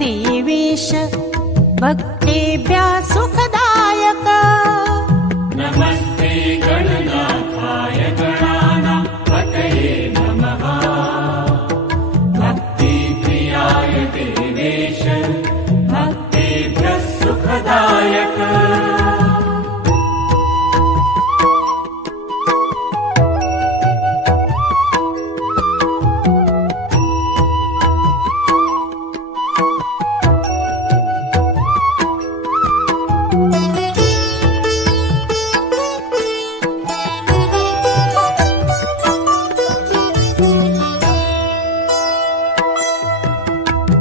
देवेश भक्तेभ्यः सुखदायक। नमस्ते गणनाथाय गणानां पतये नमः। भक्तिप्रियाय देवेश भक्तेभ्यः सुखदायक।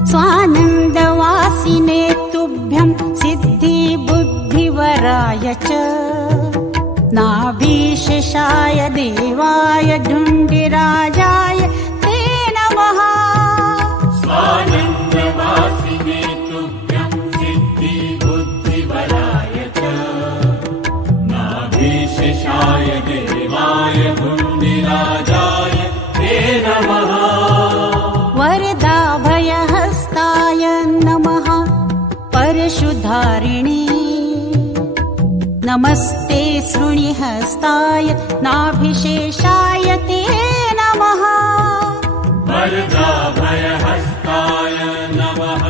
स्वानन्दवासिने तुभ्यं सिद्धिबुद्धिवराय च नाभीशेषाय देवाय ढुण्डिराजाय ते नमः। स्वानन्दवासिने तुभ्यं सिद्धिबुद्धिवराय च नाभीशेषाय देवाय ढुण्डिराजाय ते नमः। वरदाभयहस्ताय नमः परशुधारिणे नमस्ते शृणिहस्ताय नाभिशेषाय ते नमः। वरदाभयहस्ताय नमः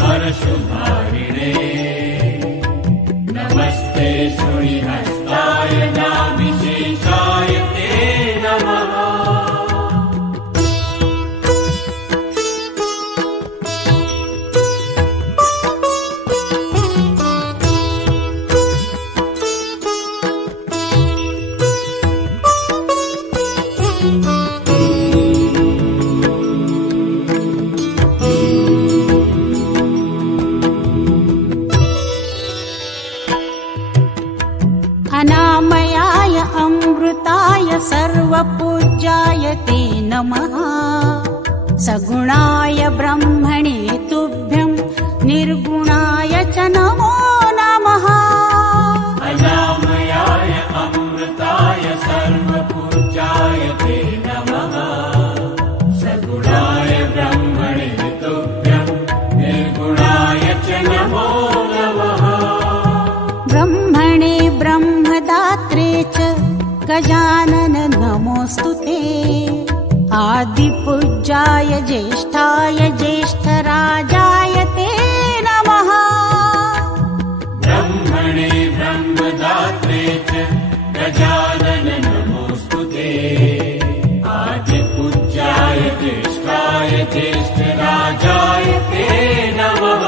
परशुधारिणे नमस्ते शृणिहस्ताय नाभिशेषाय ते नमः। अनामयाय अमृताय सर्वपूज्याय ते नमः। सगुणाय ब्रह्मणे तुभ्यं निर्गुणाय च नमो नमः। अनामयाय अमृताय सर्वपूज्याय ते नमः। सगुणाय ब्रह्मणे तुभ्यं निर्गुणाय च नमो नमः। ब्रह्मणे ब्रह्मदात्रे च गजानन नमोऽस्तु ते। आदिपूज्याय ज्येष्ठाय ज्येष्ठराजाय ते नमः। ब्रह्मणे ब्रह्मदात्रे च गजानन नमोऽस्तु ते। आदिपूज्याय ज्येष्ठाय ज्येष्ठराजाय ते नमः।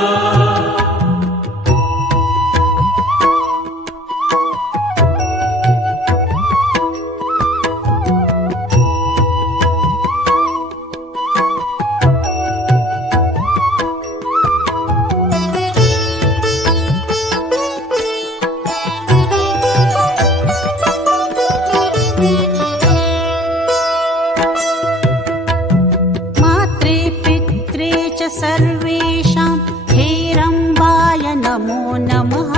मात्रे पित्रे च सर्वेषां हेरम्बाय नमो नमः।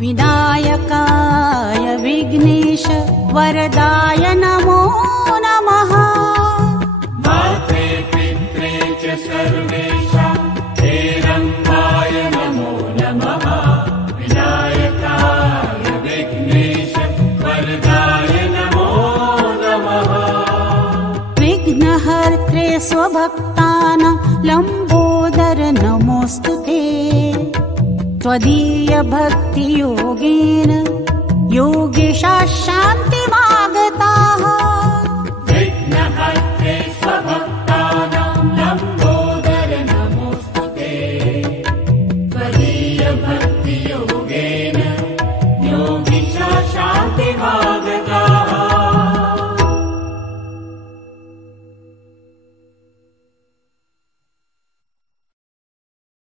विनायकाय विघ्नेश वरदाय नमो नमः। मात्रे पित्रे च सर्वेषां हेरम्बाय नमो नमः। विनायकाय विघ्नेश वरदाय नमो नमः। विघ्नहर्त्रे स्वभक्तानां लम्बोदर नमोऽस्तु ते। त्वदीय भक्तियोगेन योगेशा शान्ति